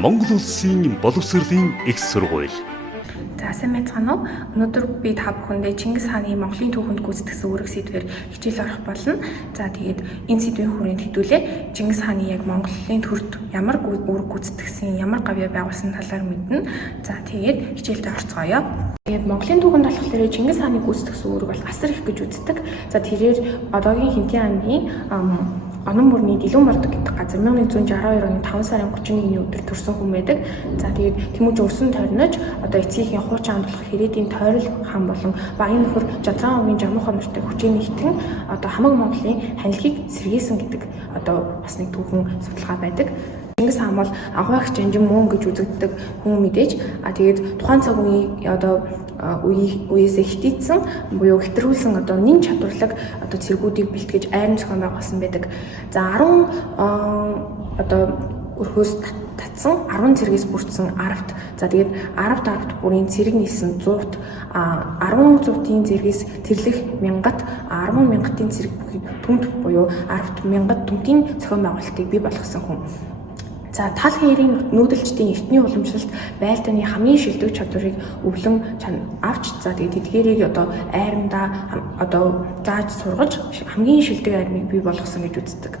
Монгол Улсын боловсролын их сургууль. За сайн байцгаана уу? Өнөөдөр би та бүхэндээ Чингис хааны Монголын түүхэнд гүйцэтгэсэн үүрэг сэдвээр хичээл орох болно. За тэгээд энэ сэдвийн хүрээнд хэдүүлээ Чингис хааны яг Монголын төрд ямар үүрэг гүйцэтгэсэн, ямар гавьяа байгуулсан талаар мэднэ. За тэгээд хичээлдээ орцгоё. Тэгээд Монголын түүхэнд болохоор Чингис хааны гүйцэтгэсэн үүрэг бол асар их гэж үздэг. За тэрээр одоогийн Хинтээ аймгийн Онон мөрний Дэлгэн болдог гэдэг газар 1162 оны 5 сарын 31-ний өдөр төрсэн хүн байдаг. За тэгээд Тэмүүж өсөн тойрнож одоо эцгийнхээ хуучин анд болох Хэрээдийн Тойрол хаан болон Баян нөхөр Жадран овгийн Жамхан нэртэй хүчээр нэгтгэн одоо хамаг Монголын ханилхийг сэргээсэн гэдэг одоо бас нэг түүхэн судалгаа байдаг. Чингис хаан бол агвайх жанжин мөн гэж үзэгддэг хүн мэдээж. Тэгээд тухайн цаг үеийн одоо үеэсээ хитийдсэн буюу хэтрүүлсэн одоо нэн чадварлаг одоо цэргүүдийг бэлтгэж айрын зохион байгуулсан байдаг. За 10 одоо өрхөөс татсан 10 цэргээс бүрдсэн арвт. За тэгээд арвт бүрийн цэрэг нийлсэн 100-т 10 зуутын цэргээс тэрлэх мянгат 10 мянгатын цэрэг бүхий түнт буюу арвт мянгат түнтийн зохион байгуулалтыг бий болгосон хүн. За тал хээрийн нүүдэлчдийн эртний уламжлалт байлдааны хамгийн шилдэг чадварыг өвлөн авч за тэгээд тэдгээрийг одоо айрамдаа одоо зааж сургаж хамгийн шилдэг айрмыг бий болгосон гэж үздэг.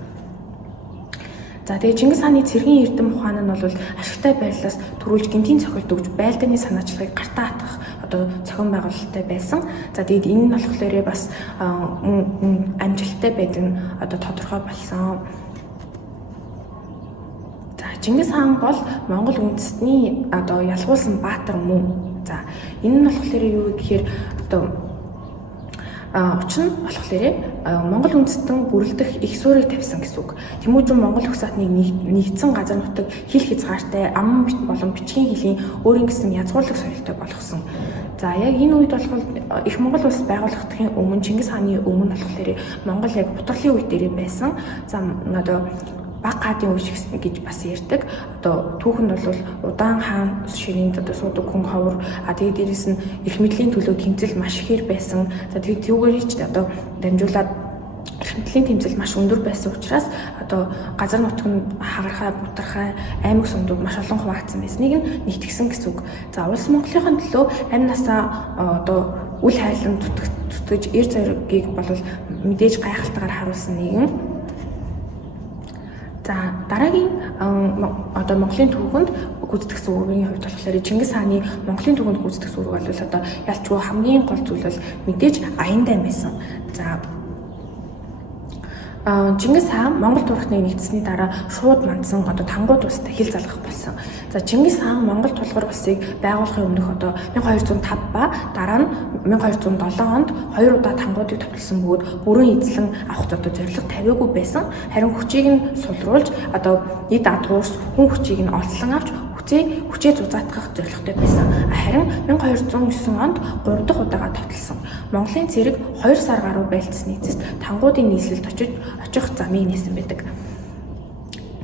За тэгээд Чингис хааны цэргийн эрдэм ухаан нь бол ашигтай байрлалаас төрүүлж гинтийн цохилт өгж байлдааны санаачлагыг гартаа хатгах одоо зохион байгуулалттай байсан. За тэгээд энэ нь болохоор бас амжилттай байдаг нь одоо тодорхой болсон. Чингис хаан бол Монгол үндэстний одоо ялгуулсан баатар мөн. За энэ нь болохоор юу гэхээр одоо учир нь болохоор Монгол үндэстэн бүрэлдэх их суурийг тавьсан гэсэн үг. Тэмүүжин Монгол Хүсаатныг нэгдсэн газар нутаг хил хязгаартай ам болон бичгийн хэлийн өөрийн гэсэн язгуурлаг соёлтой болгосон. За яг энэ үед болохоор их Монгол улс байгуулагдахын өмнө Чингис хааны өмнө болохоор Монгол яг бутгалын үе дээрээ байсан. За одоо баг хаадын үе гэж бас ярьдаг. Одоо түүхэнд бол удаан хаан ширээнд одоо суудаг хүн ховор тэгээд дээрэс нь их мэдлийн төлөө тэмцэл маш ихээр байсан. За тэгээд түүгээр ч одоо дамжуулаад их мэдлийн тэмцэл маш өндөр байсан учраас одоо газар нутаг нь хагархай, бутархай, аймаг сумдууд маш олон хуваагдсан байсныг нэгтгэсэн гэсэн үг. За улс Монголын төлөө амь насаа одоо үл хайлан зүтгэж эр зоригийг бол мэдээж гайхалтайгаар харуулсан нэгэн. За дараагийн одоо Монголын түүхэнд гүйцэтгэсэн үүргийн хувьд болохоор Чингис хааны Монголын түүхэнд гүйцэтгэсэн үүрэг бол одоо ялчгүй хамгийн гол зүйл бол мэдээж аян дайн байсан. За Чингис хаан Монгол турхныг нэгдсэний дараа шууд мандсан одоо Тангууд улстай хил залгах болсон. За Чингис хаан Монгол тулгар улсыг байгуулахын өмнөх одоо 1205 ба дараа нь 1207 онд 2 удаа Тангуудыг товтлсон бөгөөд бүрэн эзлэн авах одоо зорилго тавиагүй байсан. Харин хүчийг нь сулруулж одоо эд адгуурс хүн хүчийг нь олцлон авч хүчээ зузаатгах зорилготой байсан. Харин 1209 онд 3 дахь удаага товтлсон. Монголын цэрэг 2 сар гаруй байлцсны эцэст Тангуудын нийслэлд очих замыг нээсэн байдаг.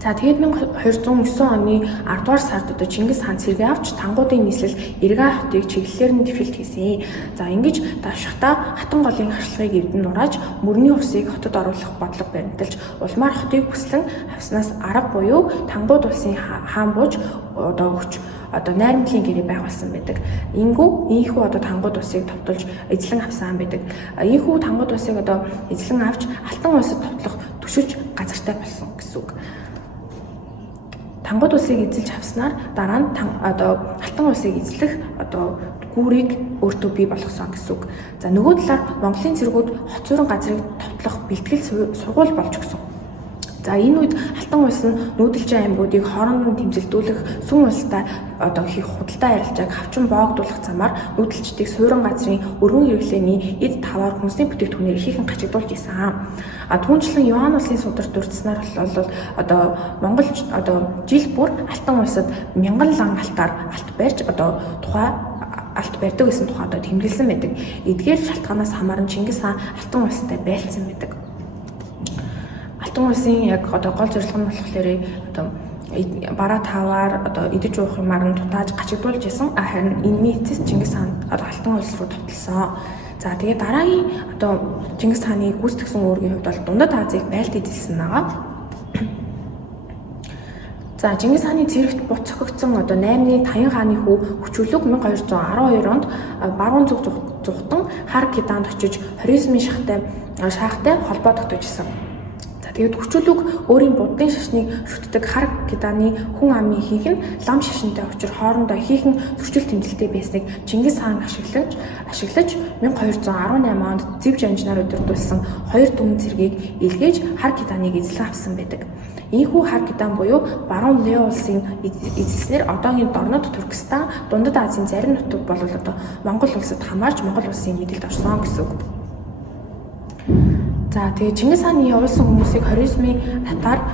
За тэгээд 1209 оны 10 дугаар сард одоо Чингис хаан цэргээ авч Тангуудын нийслэл Эргэн хотыг чиглэлээр нь дэвшилт хийсэн. За ингэж давшихтаа хатан голын харшлагыг эвдэн нурааж мөрний усыг хотод оруулах бодлого баримталж улмаар хотыг бүслэн авснаас арга буюу Тангууд улсын хаан бууж одоо өгч одоо найрамдлын гэрээ байгуулсан байдаг. Ийхүү одоо Тангууд улсыг товтолж эзлэн авсан байдаг. Ийхүү Тангууд улсыг одоо эзлэн авч Алтан улсад товтлох төшөж газартай болсон гэсэн үг. Тангууд улсыг эзэлж авснаар дараа нь одоо Алтан улсыг эзлэх одоо гүүрийг өөртөө бий болгосон гэсэн үг. За нөгөө талаар Монголын цэргүүд хоцорон газрыг товтлох бэлтгэл сургууль болж өгсөн. За энэ үед Алтан улс нь нүүдэлчин аймагуудыг хооронд нь тэмцэлдүүлэх сүм улстай одоо хийх худалдаа арилжааг хавчин боогдуулах замаар нүүдэлчдийг суурин газрын өргөн хэрэглээний эд таваар хүнсний бүтээгдэхүүнээр ихэнх гачигдуулж исэн. Түүнчлэн Юан улсын сударт дурдсанаар бол одоо Монголч одоо жил бүр Алтан улсад 1000 лан алтаар алт барьж одоо тухай алт барьдаг гэсэн тухай одоо тэмдэглэсэн байдаг. Эдгээр шалтгаанаас хамааран Чингис хаан Алтан улстай байлцсан байдаг. Алтан улсын яг одоо гол зорилго нь болохоор одоо бараа таваар одоо идэж уух юмар нь тутааж гачигдуулж исэн. Харин энэний эцэс Чингис хаан одоо Алтан улс руу товтлсон. За тэгээд дараагийн одоо Чингис хааны гүйцэтгэсэн үүргийн хувьд бол Дундад Азийг байлт эзэлсэн байгаа. За За Чингис хааны цэрэгт бут цохигдсон 8-ны Таян хааны хүү Хүчүлэг 1212 онд баруун зүг зүхтан Хар Киданд очиж хоризмын шахтай холбоо тогтоожсэн. За тэгээд Хүчүлэг өөрийн буддын шашныг шүтдэг Хар Киданы хүн амын ихийг нь лам шашинтай учир хоорондоо ихээхэн зөрчил тэмцэлтэй байсныг Чингис хаан ашиглаж 1218 онд Зэв жанжнаар удирдуулсан 2 түмэн цэргийг илгээж Хар Киданыг эзлэн авсан байдаг. Ийхүү Хар Кидан буюу баруун Лео улсын эзэлснээр одоогийн Дорнод Туркестан, Дундад Азийн зарим нутаг бол Монгол улсад хамаарч Монгол улсын мэдэлд орсон гэсэн үг. За тэгээ Чингис хааны явуулсан хүмүүсийг хоризмын татар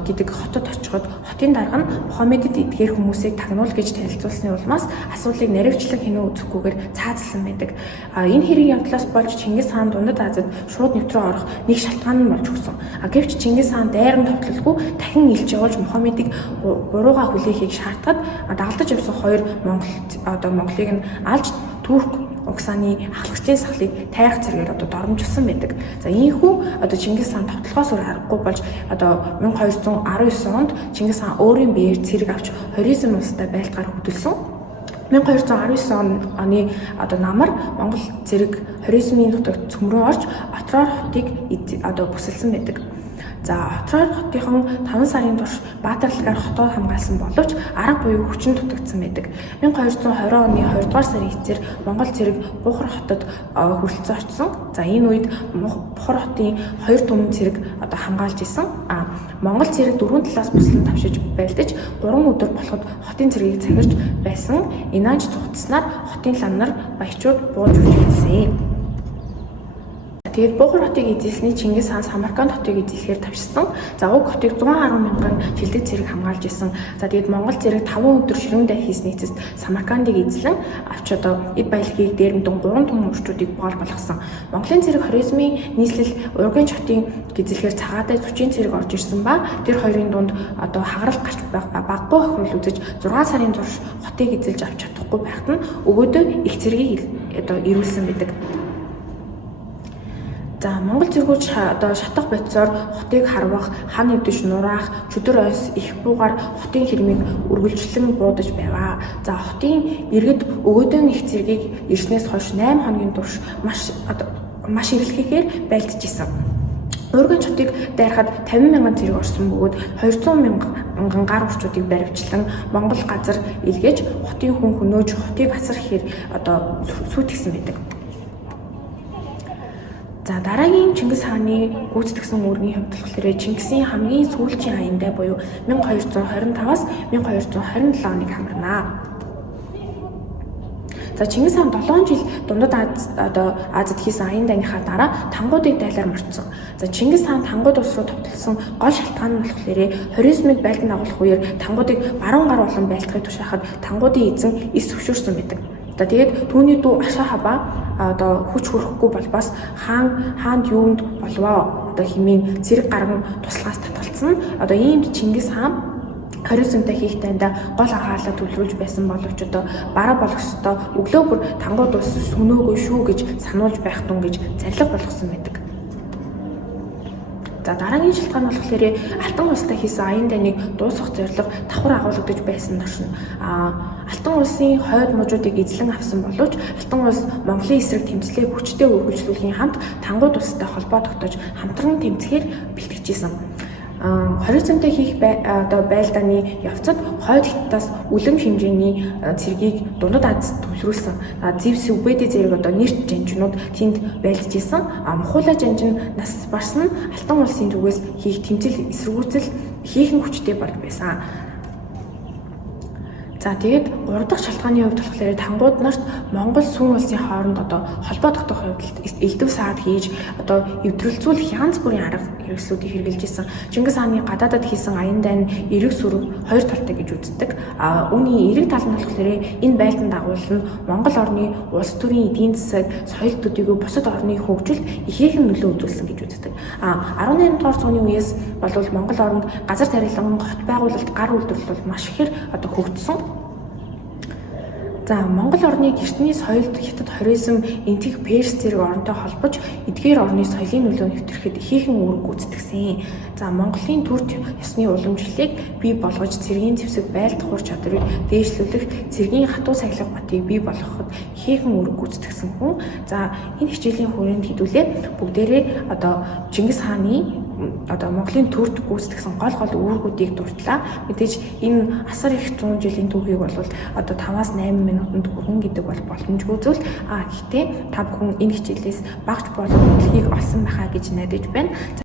гэдэг хотод очиход хотын дарга нь Мухаммедд эдгээр хүмүүсийг тагнуул гэж танилцуулсны улмаас асуудлыг наривчлан хинөө үзэхгүйгээр цаазалсан байдаг. Энэ хэрэг явдлаас болж Чингис хаан Дундад Азид шууд нэвтрүү орох нэг шалтгаан нь болж өгсөн. Гэвч Чингис хаан дайран товтлолгүй дахин илж явуулж Мухаммедийг бурууга хүлээхийг шаардаад дагалдаж явсан хоёр Монголыг нь алж Турк Угсааны ахлагчийн сахлыг тайрах зэргээр доромжилсан байдаг. За ийхүү Чингис хаан товтлохоос өөр аргагүй болж 1219 онд Чингис хаан өөрийн биеэр цэрэг авч хоризм улстай байлгаар хөдөлсөн. 1219 оны намар Монгол цэрэг хоризмын нутагт цөмрөө орж Отроор хотыг бүсэлсэн байдаг. За Отроор хотынхон 5 сарын турш баатарлагаар хотоо хамгаалсан боловч арга буюу хүчин дутагдсан байдаг. 1220 оны 2 дугаар сарын эцээр Монгол цэрэг Бухар хотод хүрэлцэн очсон. За энэ үед Бухар хотын 2 түмэн цэрэг хамгаалж исэн. Монгол цэрэг 4 талаас бүслэн тавшиж байлдаж 3 өдөр болоход хотын цэргийг захирч байсан. Инааж цугтснаар хотын лам нар баячууд бууж үжилсэн. Тэгээд Бухар хотыг эзэлсний Чингис хаан Самарканд хотыг эзлэхээр тавьсан. За уг хотыг 110 мянган шилдэг цэрэг хамгаалж исэн. За тэгээд Монгол цэрэг 5 өдөр ширүүндээ хийсний эцэст Самаркандыг эзлэн авч эд баялагийг дээрэмдэн 3 түмэн урчуудыг болгосон. Монголын цэрэг хоризмын нийслэл ургийн хотын эзлэхээр цагаатай зүчийн цэрэг орж ирсэн ба тэр хоёрын дунд хагарал гарч баггүй хохирол үзэж 6 сарын турш хотыг эзэлж авч чадахгүй байхад нь өгөөдөө их цэргийг ирүүлсэн байдаг. За Монгол цэргүүд шатах бодисоор хотыг харвах, хан хэвдэж нураах, чөдөр ойс их буугаар хотын хэрмийг үргэлжлэн буудаж байваа. За хотын иргэд өгөөдөө их цэргийг ирснээс хойш 8 хоногийн турш маш эрэлхийгээр байлдаж исэн. Ургийн хотыг дайрахад 50 мянган цэрэг орсон бөгөөд 200 мянган гар урчуудыг баривчлан Монгол газар илгээж хотын хүн хөнөөж хотыг асар ихээр сүйтгэсэн байдаг. За дараагийн Чингис хааны гүйцэтгэсэн үүргийн хувьд болохоор Чингисийн хамгийн сүүлчийн аяндаа буюу 1225-аас 1227 оныг хамарна. За Чингис хаан 7 жил Дундад Азид хийсэн аян дайныхаа дараа тангуудыг дайлаар морцсон. За Чингис хаан тангууд улс руу товтлсон гол шалтгаан нь болохоор хоризмыг байлдан агуулах үеэр тангуудыг баруун гар болон байлдахыг тушаахад тангуудын эзэн эс зөвшөөрсөн байдаг. За тэгээд түүний дүү Ашаа хабаа хүч хүрэхгүй болбоос хаанд юунд болвоо хэмээн цэрэг гарган туслахаас татгалцсан. Иймд Чингис хаан хоризмтай хийх тайнда гол анхаарлаа төвлөрүүлж байсан боловч бараа болох ёстой өглөө бүр тангууд ус сүнөөгөө шүү гэж сануулж байх тун гэж зарлиг болгосон байдаг. За дараагийн шалтгаан болохоор Алтан улстай хийсэн аян дайныг дуусгах зорилго давхар агуулгадж байсан доршин. Алтан улсын хойд мужуудыг эзлэн авсан боловч Алтан улс Монголын эсрэг тэмцлийг хүчтэй үргэлжлүүлэхийн хамт тангууд улстай холбоо тогтоож хамтран тэмцэхээр бэлтгэжсэн. Хоризмтай хийх байлдааны явцад хойд хятадаас үлэм хэмжээний цэргийг Дундад Азид төвлөрүүлсэн. Зевс Үбэдэ зэрэг нэрт жанжнууд тэнд байлдаж исэн. Мухула жанжин нас барсан Алтан улсын зүгээс хийх тэмцэл эсэргүүцэл хийхэн хүчтэй болж байсан. За тэгээд 3 дахь шалтгааны хувьд болохоор тангууд нарт Монгол сүүн улсын хооронд холбоо тогтоох явдалд элдв саад хийж эвдрэлзүүлэх янз бүрийн арга хэрэгслүүдийг хэрэгжилж исэн. Чингис хааны гадаадад хийсэн аян дайн эрэг сүрэг хоёр талтай гэж үздэг. Үүний эрэг тал нь болохоор энэ байлдан дагуулна Монгол орны улс төрийн эдийн засаг, соёл төдийгүй бусад орны хөгжилд ихээхэн нөлөө үзүүлсэн гэж үздэг. 18 дугаар зууны үеэс болвол Монгол оронд газар тариалан хот байгуулалт гар үйлдвэрлэл маш ихээр хөгжсөн. За Монгол орны эртний соёлд хятад хоризм энтих перс зэрэг оронтой холбож эдгээр орны соёлын нөлөө нэвтрэхэд ихээхэн үүрэг гүйцэтгсэн. За Монголын төр ёсны уламжлалыг бий болгож цэргийн зэвсэг байлдах ур чадварыг дээшлүүлэх, цэргийн хатуу сахилга батыг бий болгоход ихээхэн үүрэг гүйцэтгсэн хүн. За энэ хичээлийн хүрээнд хэдүүлээ бүгдээрээ одоо Чингис хааны Монголын төрд гүйцэтгсэн гол үүргүүдийг дурдлаа. Мэдээж энэ асар их 100 жилийн түүхийг бол 5-8 минутанд хүргэн гэдэг бол боломжгүй зүйл. Гэхдээ та бүхэн энэ хичээлээс багж болох мэдлэгийг олсон байхаа гэж найдаж байна.